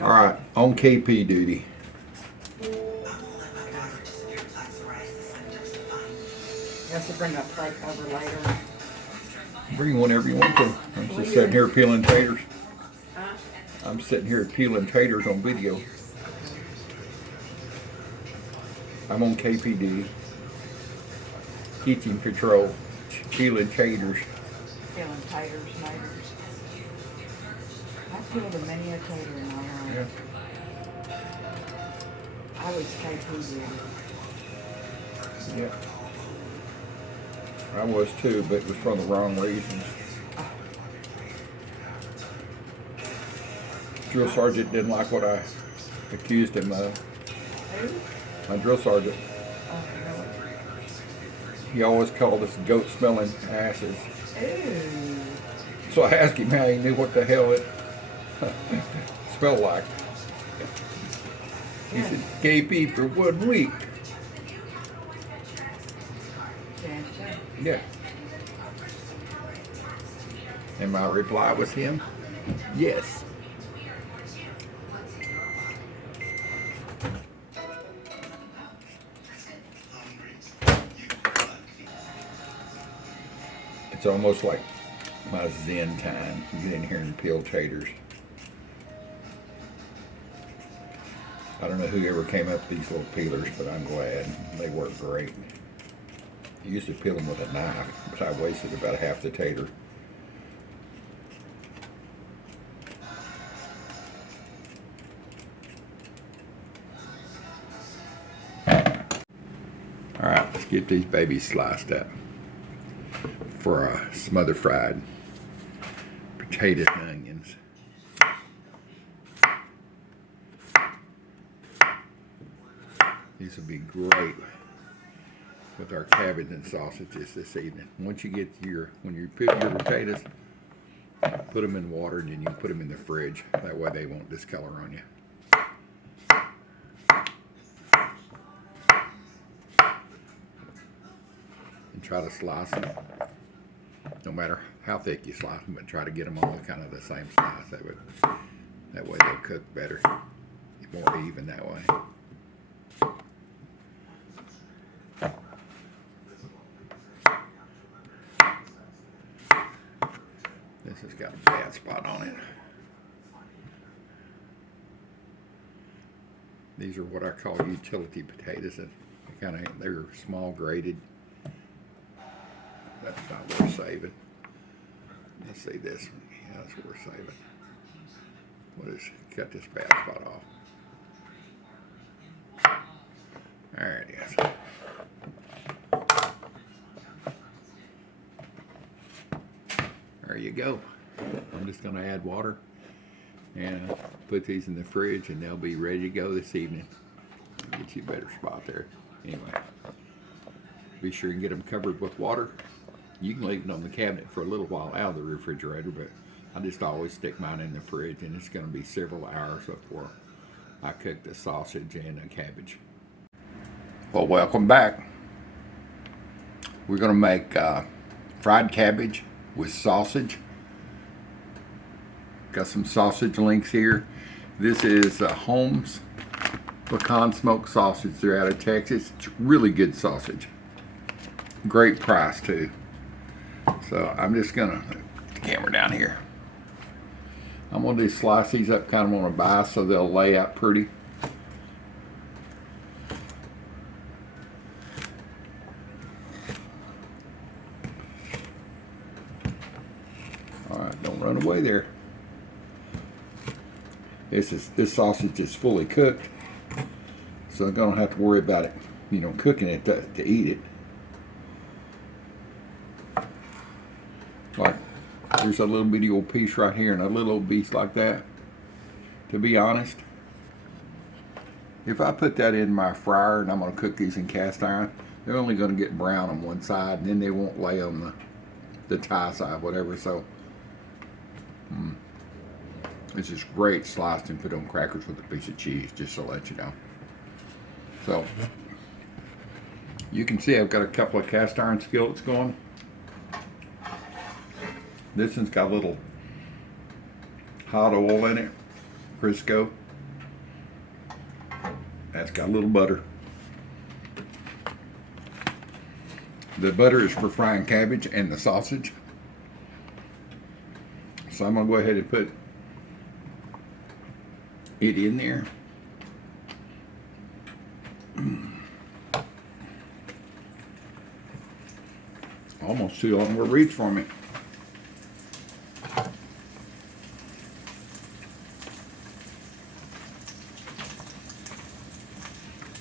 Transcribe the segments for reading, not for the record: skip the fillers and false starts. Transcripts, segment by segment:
All right, on KP duty. You have to bring a plate over later. Bring whenever you want to. I'm just sitting here peeling taters. I'm sitting here peeling taters on video. I'm on KP duty. Kitchen patrol. Peeling taters. Peeling taters, maters. I've peeled a many a tater in my life. Yeah. I was KP duty. Yeah. I was too, but it was for the wrong reasons. Drill sergeant didn't like what I accused him of. Who? My drill sergeant. Oh, He always called us goat smelling asses. really? Ew. So I asked him how he knew what the hell it smelled like. He said, KP for 1 week. Gotcha. Yeah. And my reply was him, yes. It's almost like my zen time. Get in here and peel taters. I don't know who ever came up with these little peelers, but I'm glad. They work great. I used to peel them with a knife, but I wasted about half the tater. All right, let's get these babies sliced up for a smothered fried potatoes and onions. These will be great with our cabbage and sausages this evening. Once you get when you peel your potatoes, put them in water and then you put them in the fridge. That way they won't discolor on you. And try to slice them. No matter how thick you slice them, but try to get them all kind of the same size. That way they'll cook better. More even that way. This has got a bad spot on it. These are what I call utility potatoes. They're small grated. That's not worth saving. Let's see this one. Yeah, that's worth saving. We'll just cut this bad spot off. There it is. There you go. I'm just going to add water and put these in the fridge and they'll be ready to go this evening. Get you a better spot there. Anyway, be sure and get them covered with water. You can leave it on the cabinet for a little while out of the refrigerator, but I just always stick mine in the fridge, and it's going to be several hours before I cook the sausage and the cabbage. Well, welcome back. We're going to make fried cabbage with sausage. Got some sausage links here. This is Holmes pecan smoked sausage. They're out of Texas. It's really good sausage. Great price too. So I'm just gonna put the camera down here. I'm gonna just slice these up kind of on a bias so they'll lay out pretty. All right, don't run away there. This sausage is fully cooked, so I'm gonna have to worry about it, cooking it to eat it. Like, there's a little bitty old piece right here and a little old piece like that. To be honest, if I put that in my fryer and I'm going to cook these in cast iron, they're only going to get brown on one side and then they won't lay on the Thai side, whatever. So, this is great sliced and put on crackers with a piece of cheese, just to let you know. So, you can see I've got a couple of cast iron skillets going. This one's got a little hot oil in it. Crisco. That's got a little butter. The butter is for frying cabbage and the sausage. So I'm going to go ahead and put it in there. Almost too long to reach for me.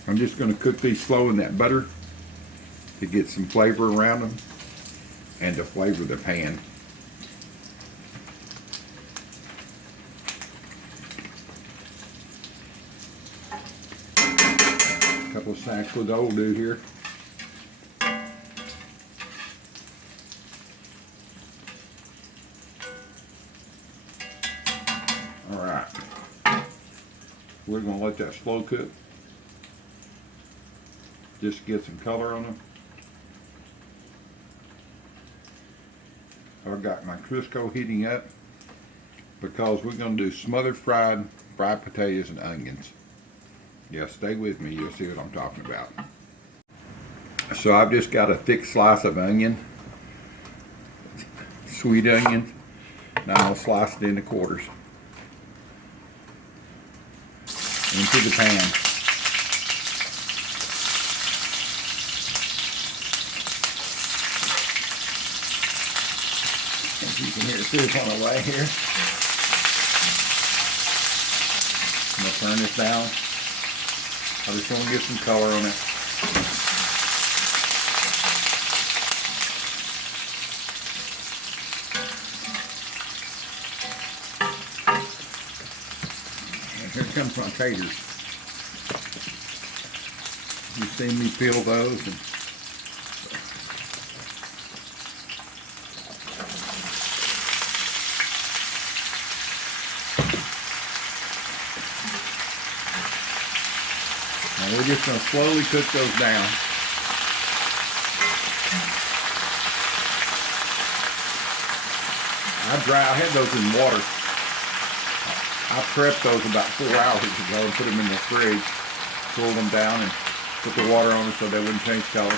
I'm just going to cook these slow in that butter to get some flavor around them and to flavor the pan. A couple of sacks with old dude here. All right, we're going to let that slow cook. Just get some color on them. I've got my Crisco heating up because we're going to do smothered fried potatoes and onions. Yeah, stay with me, you'll see what I'm talking about. So I've just got a thick slice of onion, sweet onions. Now I'll slice it into quarters into the pan. As you can hear the fish on the way here. I'm going to turn this down. I just want to get some color on it. And here comes my taters. You see me peel those and we're just going to slowly cook those down. I had those in water. I prepped those about 4 hours ago and put them in the fridge, cooled them down and put the water on them so they wouldn't change color.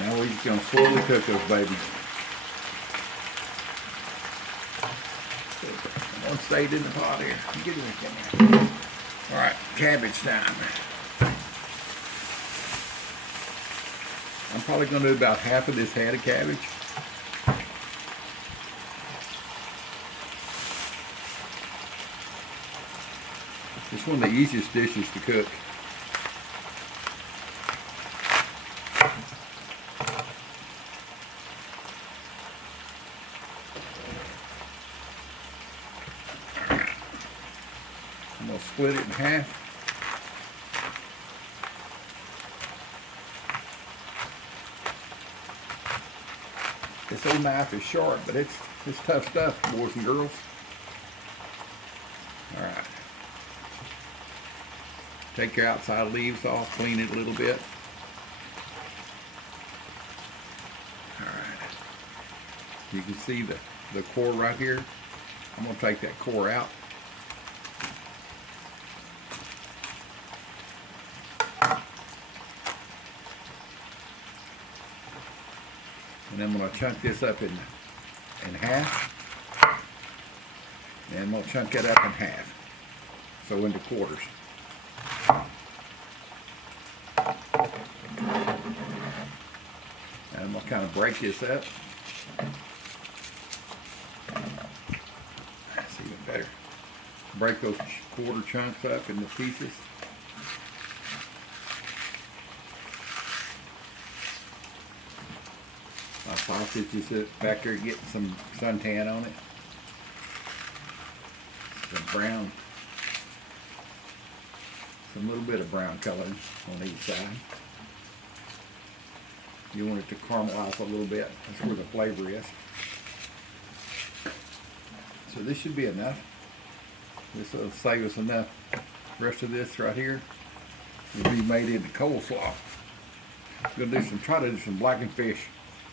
Now we're just going to slowly cook those babies. One stayed in the pot here. Get it in there. All right, cabbage time. I'm probably going to do about half of this head of cabbage. It's one of the easiest dishes to cook. I'm going to split it in half. This old knife is sharp, but it's tough stuff, boys and girls. All right. Take your outside leaves off, clean it a little bit. All right. You can see the core right here. I'm going to take that core out. And I'm going to chunk this up in half. And I'm going to chunk it up in half. So into quarters. And I'm going to kind of break this up. That's even better. Break those quarter chunks up into pieces. My sausage is back there getting some suntan on it. Some brown. Some little bit of brown color on each side. You want it to caramelize a little bit. That's where the flavor is. So this should be enough. This will save us enough. The rest of this right here will be made into coleslaw. I'm gonna try to do some blackened fish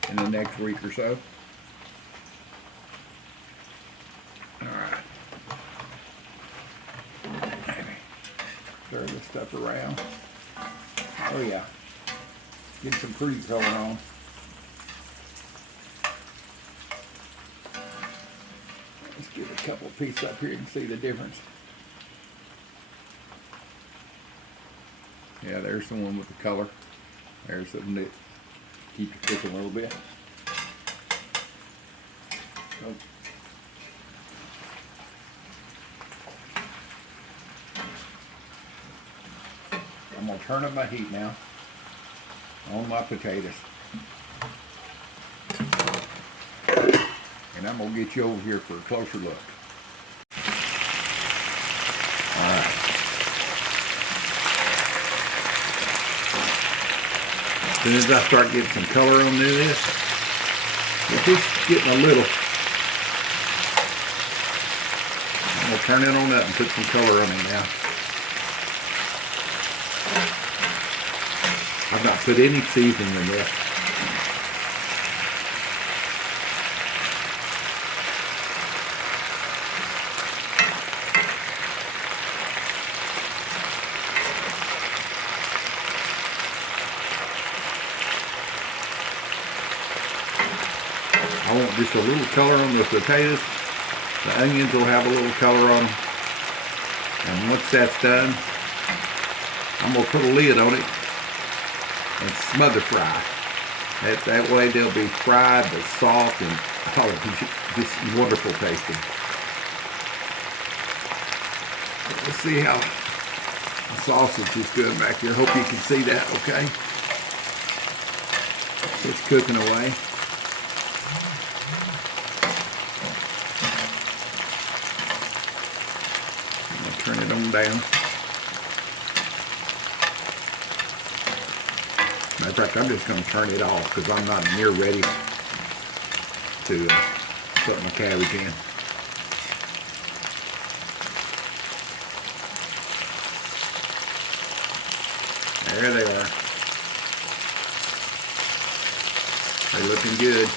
in the next week or so. Alright. Stir this stuff around. Oh yeah. Get some pretty color on. Let's get a couple of pieces up here and see the difference. Yeah, there's the one with the color. There's something that keeps it cooking a little bit. Oh. I'm going to turn up my heat now on my potatoes. And I'm going to get you over here for a closer look. Alright. As soon as I start getting some color on this, it's just getting a little. I'm going to turn it on up and put some color on it now. I've not put any seasoning in this. I want just a little color on the potatoes. The onions will have a little color on them. And once that's done, I'm going to put a lid on it and smother fry. That way they'll be fried but soft and just wonderful tasting. Let's see how the sausage is doing back here. Hope you can see that okay. It's cooking away. I'm going to turn it on down. Matter of fact, I'm just going to turn it off because I'm not near ready to put my cabbage in. There they are. They're looking good.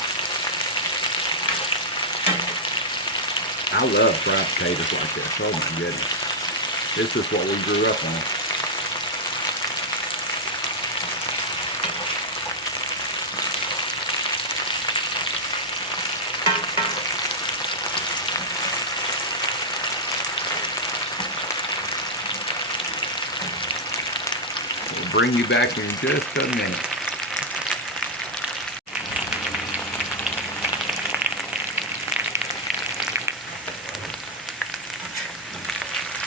I love fried potatoes like this. Oh my goodness. This is what we grew up on. We'll bring you back in just a minute.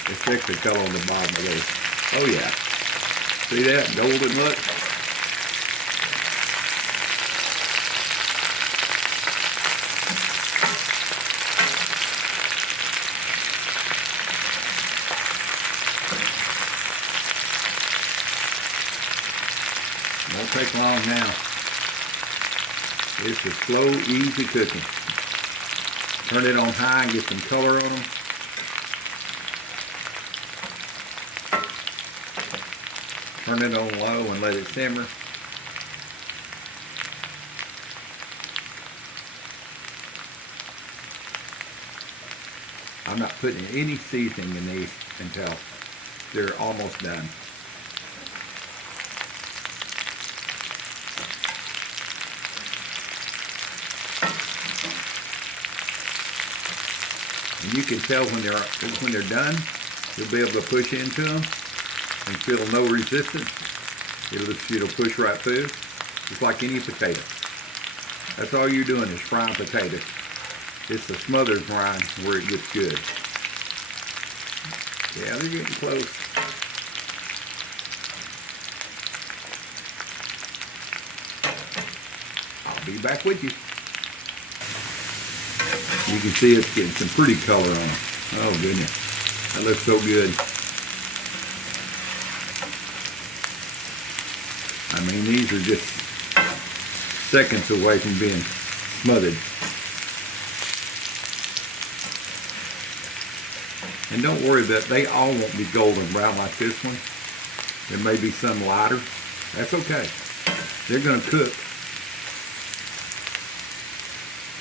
Let's check the color on the bottom of those. Oh yeah. See that? Golden look. Won't take long now. This is slow, easy cooking. Turn it on high and get some color on them. Turn it on low and let it simmer. I'm not putting any seasoning in these until they're almost done. And you can tell when they're done, you'll be able to push into them and feel no resistance. It'll push right through, just like any potato. That's all you're doing is frying potatoes. It's the smothered frying where it gets good. Yeah, they're getting close. I'll be back with you. You can see it's getting some pretty color on them. Oh goodness, that looks so good. I mean, these are just seconds away from being smothered. And don't worry about it, they all won't be golden brown like this one. There may be some lighter. That's okay. They're going to cook.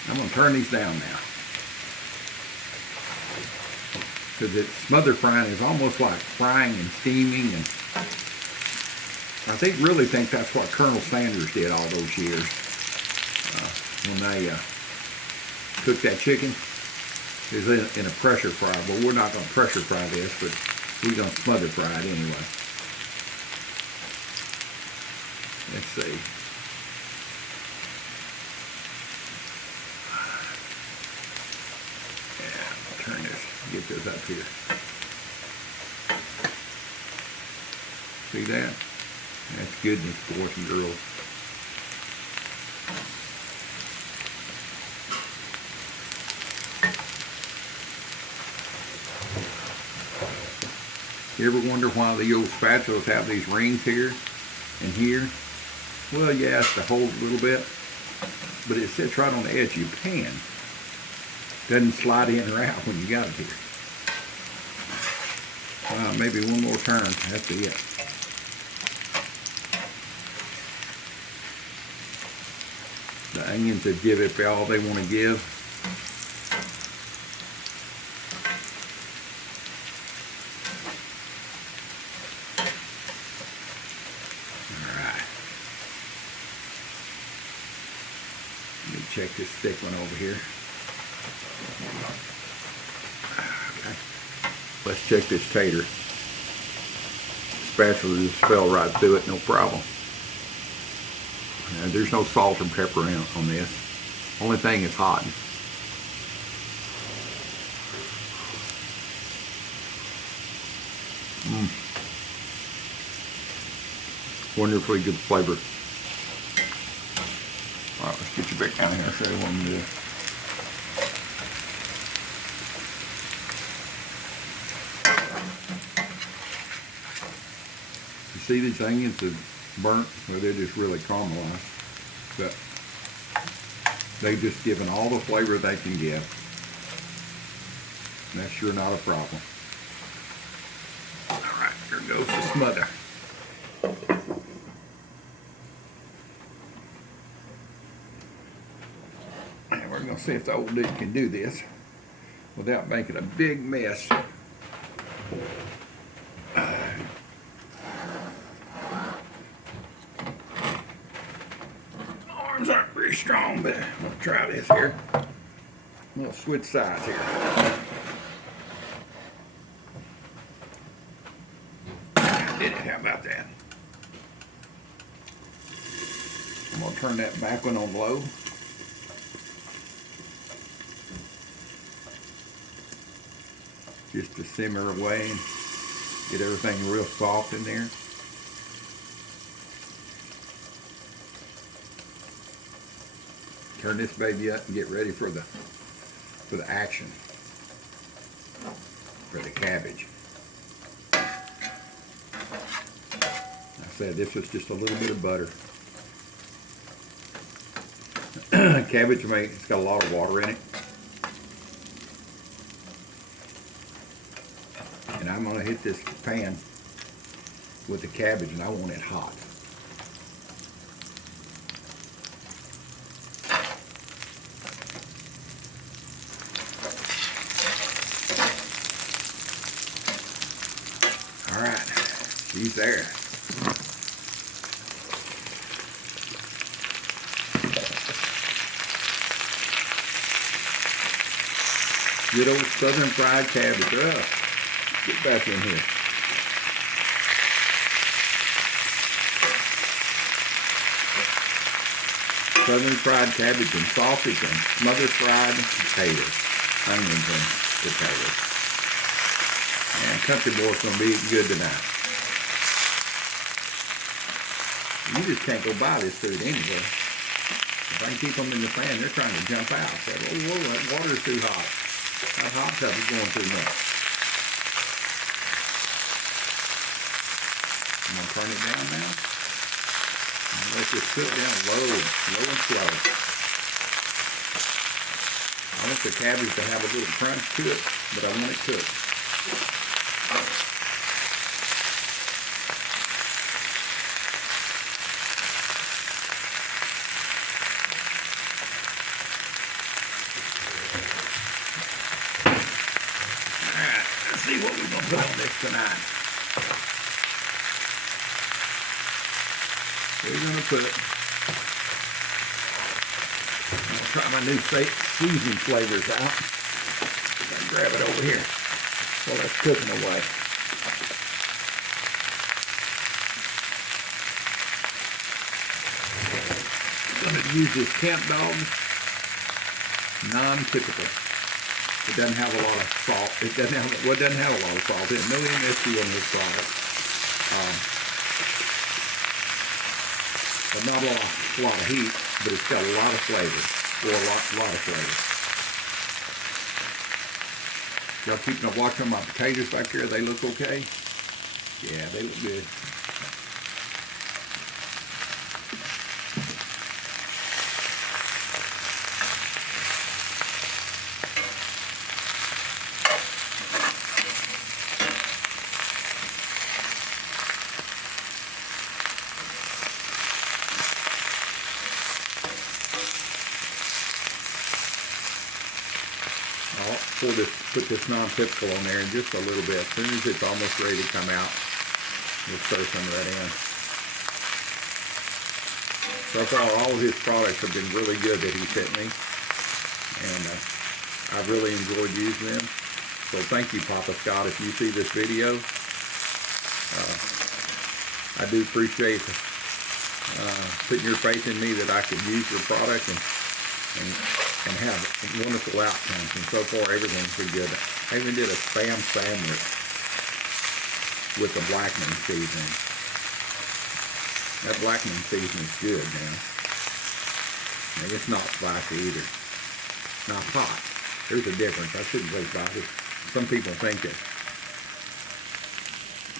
I'm going to turn these down now. Because it's smothered frying is almost like frying and steaming, and really think that's what Colonel Sanders did all those years when they cooked that chicken. Is in a pressure fry, but we're not going to pressure fry this, but we're going to smother fry it anyway. Let's see. Turn this, get this up here. See that? That's goodness, boys and girls. You ever wonder why the old spatulas have these rings here and here? Well, yeah, it's to hold a little bit, but it sits right on the edge of your pan. Doesn't slide in or out when you got it here. Maybe one more turn, that's it. The onions that give it all they want to give. Alright. Let me check this thick one over here. Okay. Let's check this tater. Spatula just fell right through it, no problem. There's no salt or pepper on this. Only thing is hot. Wonderfully good flavor. All right, let's get you back down here. I'll show you what I'm doing. You see these onions that burnt? Well, they're just really caramelized. But they've just given all the flavor they can give. And that's sure not a problem. All right, here goes the smother. And we're going to see if the old dude can do this without making a big mess. Arms aren't very strong, but I'm going to try this here. We'll switch sides here. Did it, how about that? I'm going to turn that back one on low. Just to simmer away and get everything real soft in there. Turn this baby up and get ready for the action, for the cabbage. I said this was just a little bit of butter. Cabbage, it's got a lot of water in it. And I'm going to hit this pan with the cabbage, and I want it hot. All right, she's there. Good old southern fried cabbage. Get back in here. Southern fried cabbage and sausage and smothered fried potatoes. Onions and potatoes. And country boy's gonna be eating good tonight. You just can't go buy this food anywhere. If I can keep them in the fan, they're trying to jump out. Say, whoa, that water's too hot. That hot tub is going too much. I'm going to turn it down now. And let this cook down low and slow. I want the cabbage to have a little crunch to it, but I want it cooked. tonight. We're gonna put, I'm gonna try my new seasoning flavors out. I'm gonna grab it over here while that's cooking away. I'm gonna use this Camp Dog non-typical. It doesn't have a lot of salt. It doesn't have a lot of salt. There's no MSG on this product. But not a lot of heat, but it's got a lot of flavor. Or a lot of flavor. Y'all keeping a watch on my potatoes back here? They look okay? Yeah, they look good. Put this non-typical on there in just a little bit. As soon as it's almost ready to come out, we'll stir some of that in. So far, all of his products have been really good that he sent me, and I've really enjoyed using them. So thank you, Papa Scott, if you see this video. I do appreciate putting your faith in me that I can use your product and have wonderful outcomes. And so far, everything's been good. I even did a Spam sandwich with the blackening seasoning. That blackening seasoning is good now. And it's not spicy either. Not hot. There's a difference. I shouldn't say spicy. Some people think that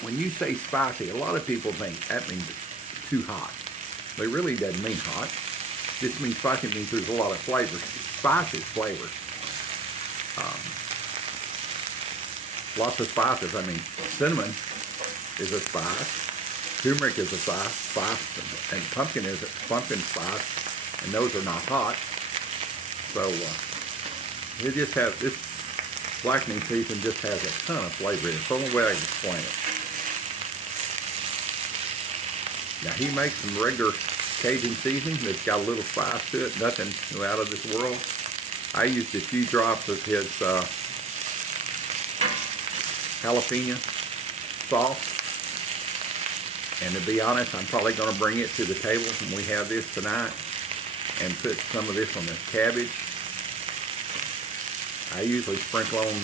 when you say spicy, a lot of people think that means it's too hot. But it really doesn't mean hot. This means spicy means there's a lot of flavor. Spice is flavor. Lots of spices. I mean, cinnamon is a spice. Turmeric is a spice, and pumpkin is a pumpkin spice, and those are not hot. So it just has this blackening season just has a ton of flavor in it. It's the only way I can explain it. Now he makes some regular Cajun seasoning that's got a little spice to it, nothing out of this world. I used a few drops of his jalapeno sauce, and to be honest, I'm probably going to bring it to the table when we have this tonight and put some of this on the cabbage. I usually sprinkle on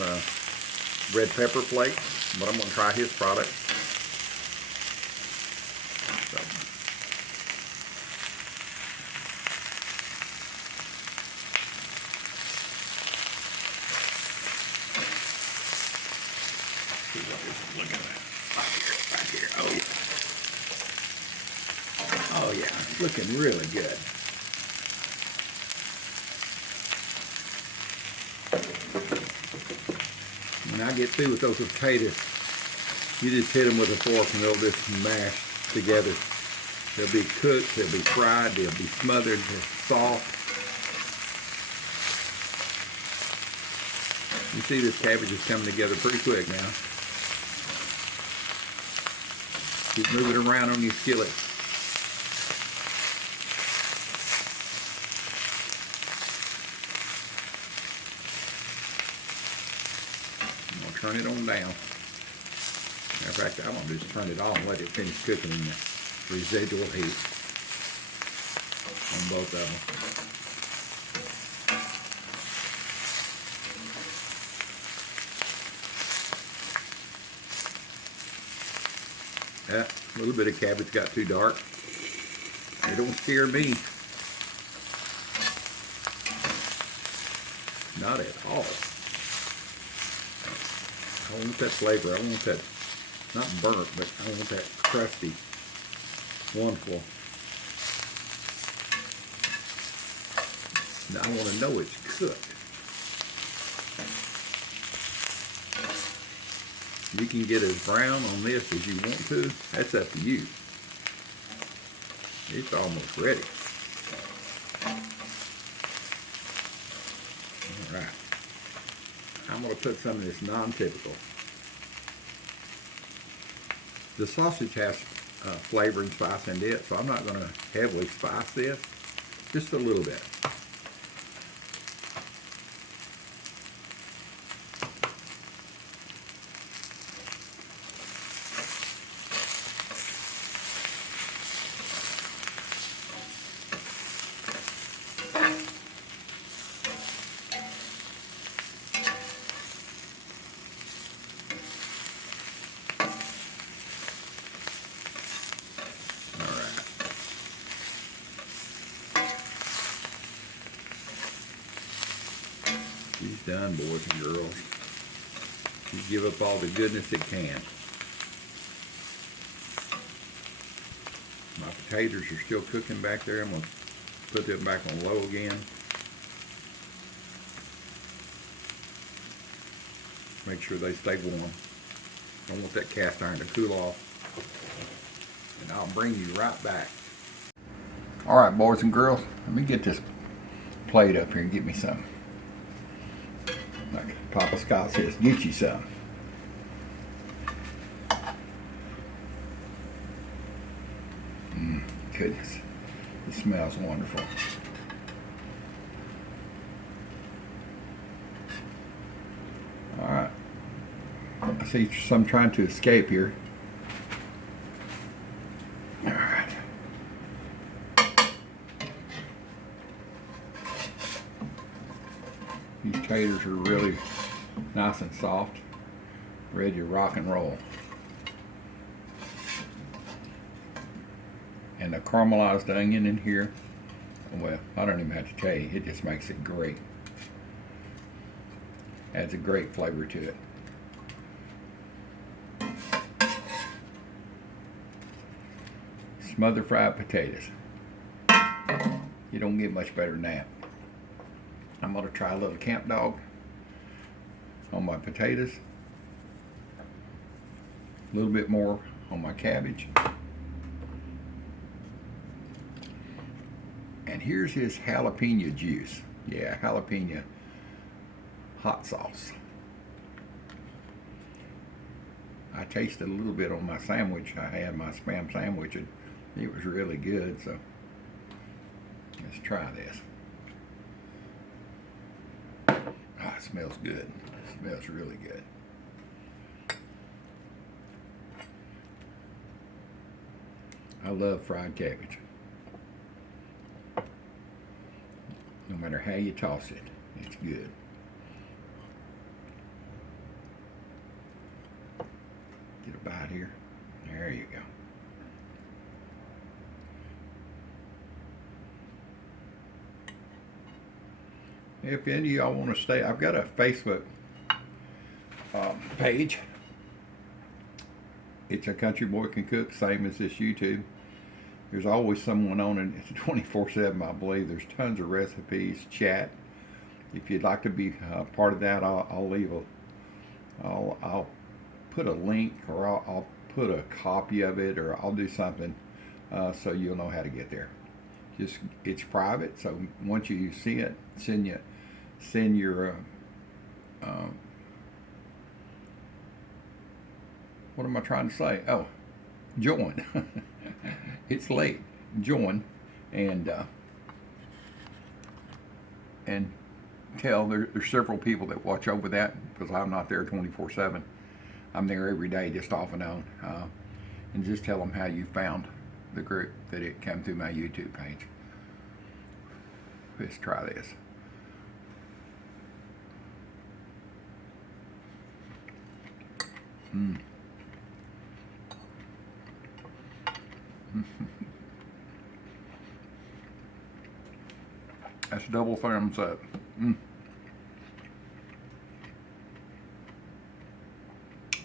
red pepper flakes, but I'm going to try his product. So. Look at that. Right here. Oh yeah. Oh yeah. It's looking really good. When I get through with those potatoes, you just hit them with a fork and they'll just mash together. They'll be cooked, they'll be fried, they'll be smothered, they're soft. You see this cabbage is coming together pretty quick now. Keep moving around on your skillet. I'm going to turn it on down. Matter of fact, I'm going to just turn it on and let it finish cooking in the residual heat on both of them. That little bit of cabbage got too dark. It don't scare me. Not at all. I want that flavor. I want that, not burnt, but I want that crusty, wonderful. I want to know it's cooked. You can get as brown on this as you want to. That's up to you. It's almost ready. All right. I'm going to put some of this non-typical The sausage has flavor and spice in it, so I'm not going to heavily spice this. Just a little bit. She's done, boys and girls. She's give up all the goodness it can. My potatoes are still cooking back there. I'm going to put them back on low again. Make sure they stay warm. I want that cast iron to cool off. And I'll bring you right back. All right, boys and girls, let me get this plate up here and get me some. Like Papa Scott says, get you some. Goodness, it smells wonderful. All right, I see some trying to escape here. All right. These taters are really nice and soft, ready to rock and roll. And the caramelized onion in here, well, I don't even have to tell you, it just makes it great. Adds a great flavor to it. Smothered fried potatoes. You don't get much better than that. I'm going to try a little camp dog on my potatoes. A little bit more on my cabbage. And here's his jalapeno juice. Yeah, jalapeno hot sauce. I tasted a little bit on my sandwich. I had my Spam sandwich and it was really good, so let's try this. Ah, it smells good. It smells really good. I love fried cabbage. No matter how you toss it, it's good. Get a bite here. There you go. If any of y'all want to stay, I've got a Facebook page. It's A Country Boy Can Cook, same as this YouTube. There's always someone on it. It's 24/7, I believe. There's tons of recipes, chat. If you'd like to be part of that, I'll put a link, or I'll put a copy of it, or I'll do something so you'll know how to get there. Just, it's private, so once you see it, send your what am I trying to say? Oh, join. It's late. Join and tell there's several people that watch over that, because I'm not there 24/7. I'm there every day, just off and on, and just tell them how you found the group, that it came through my YouTube page. Let's try this. That's double thumbs up.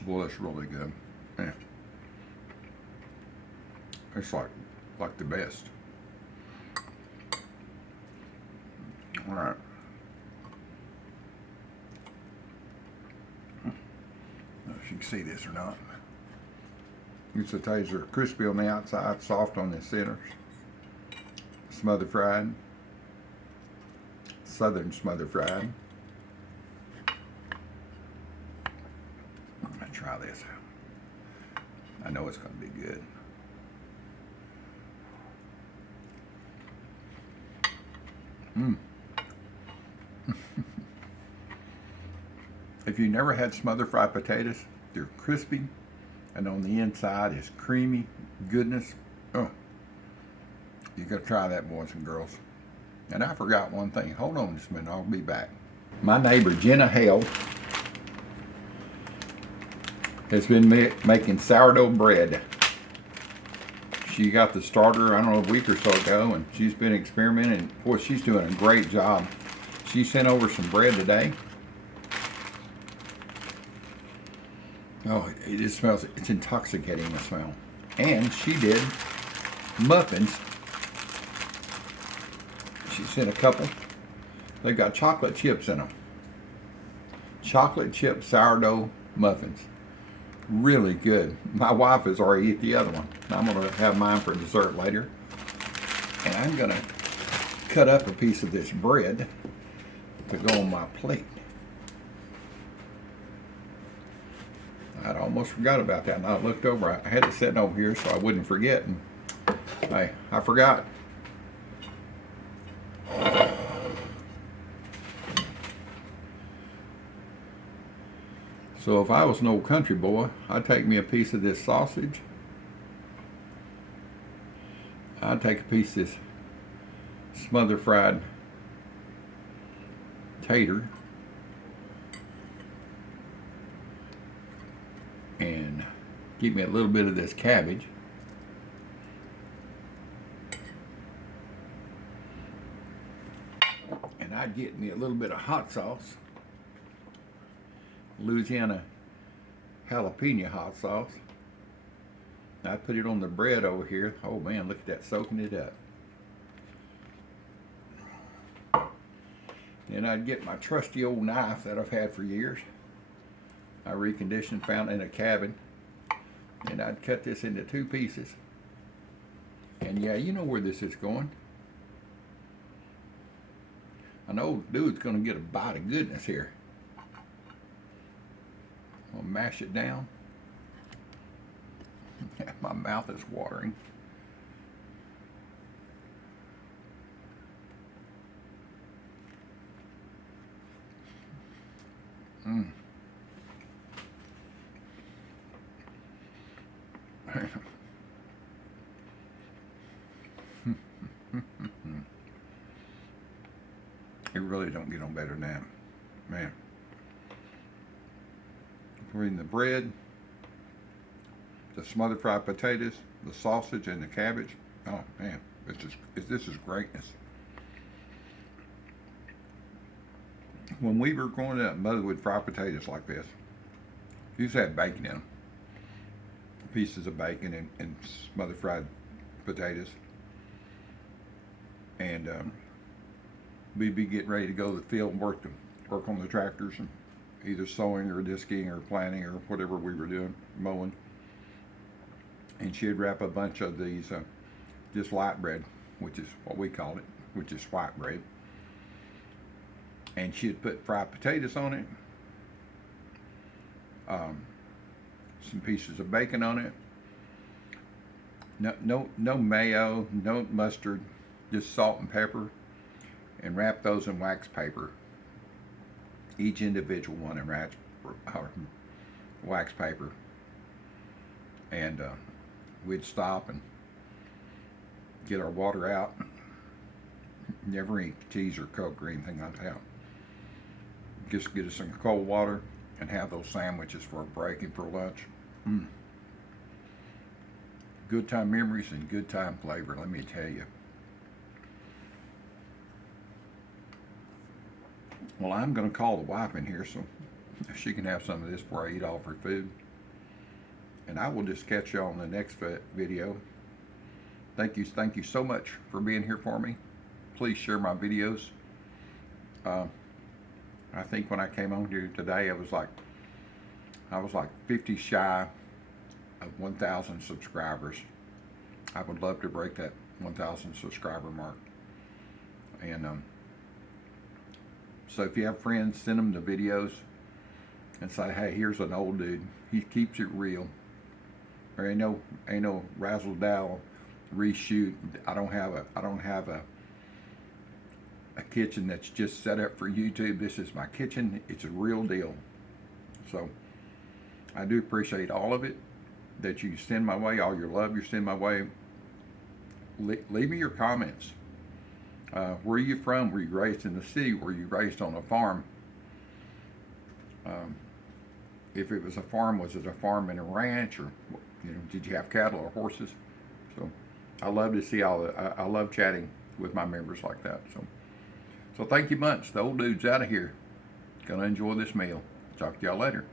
Boy, that's really good. Yeah. It's like the best. All right. I don't know if you can see this or not. These potatoes are crispy on the outside, soft on the centers. Smothered fried. Southern smothered fried. I'm gonna try this. I I know it's going to be good. Mmm. If you never had smothered fried potatoes, they're crispy, and on the inside is creamy goodness. Oh, you got to try that, boys and girls. And I forgot one thing. Hold on just a minute. I'll be back. My neighbor Jenna Hale has been making sourdough bread. She got the starter, I don't know, a week or so ago, and she's been experimenting. Boy, she's doing a great job. She sent over some bread today. Oh, it just smells, it's intoxicating, the smell. And she did muffins. She sent a couple. They got chocolate chips in them. Chocolate chip sourdough muffins. Really good. My wife has already ate the other one. I'm going to have mine for dessert later. And I'm going to cut up a piece of this bread to go on my plate. I'd almost forgot about that, and I looked over. I had it sitting over here so I wouldn't forget, and I forgot. So if I was an old country boy, I'd take me a piece of this sausage. I'd take a piece of this smothered fried tater. And give me a little bit of this cabbage. And I'd get me a little bit of hot sauce. Louisiana jalapeno hot sauce. I'd put it on the bread over here. Oh man, look at that, soaking it up. Then I'd get my trusty old knife that I've had for years. I reconditioned, found in a cabin, and I'd cut this into 2 pieces. And yeah, you know where this is going. An old dude's gonna get a bite of goodness here. I'll mash it down. My mouth is watering. Mmm. It really don't get no better than that, man. Between the bread, the smothered fried potatoes, the sausage, and the cabbage, oh man, this is greatness. When we were growing up, Mother would fry potatoes like this. She used to have bacon in them. Pieces of bacon and smothered fried potatoes, and we'd be getting ready to go to the field and work on the tractors, and either sowing or disking or planting or whatever we were doing, mowing. And she'd wrap a bunch of these just light bread, which is what we called it, which is white bread, and she'd put fried potatoes on it. Some pieces of bacon on it. No mayo, no mustard, just salt and pepper, and wrap those in wax paper. Each individual one in wax paper. And we'd stop and get our water out. Never eat cheese or Coke or anything like that. Just get us some cold water and have those sandwiches for a break and for lunch. Good time memories and good time flavor, let me tell you. Well, I'm going to call the wife in here so she can have some of this before I eat all of her food. And I will just catch you on the next video. Thank you so much for being here for me. Please share my videos. I think when I came on here today, I was like 50 shy of 1,000 subscribers. I would love to break that 1,000 subscriber mark. And so if you have friends, send them the videos and say, hey, here's an old dude. He keeps it real. There ain't no razzle dazzle reshoot. I don't have a kitchen that's just set up for YouTube. This is my kitchen. It's a real deal. So I do appreciate all of it that you send my way, all your love you send my way. Leave me your comments. Where are you from? Were you raised in the city? Were you raised on a farm? If it was a farm, was it a farm and a ranch, or did you have cattle or horses? So I love to see all that. I love chatting with my members like that. So thank you much. The old dude's out of here. Gonna enjoy this meal. Talk to y'all later.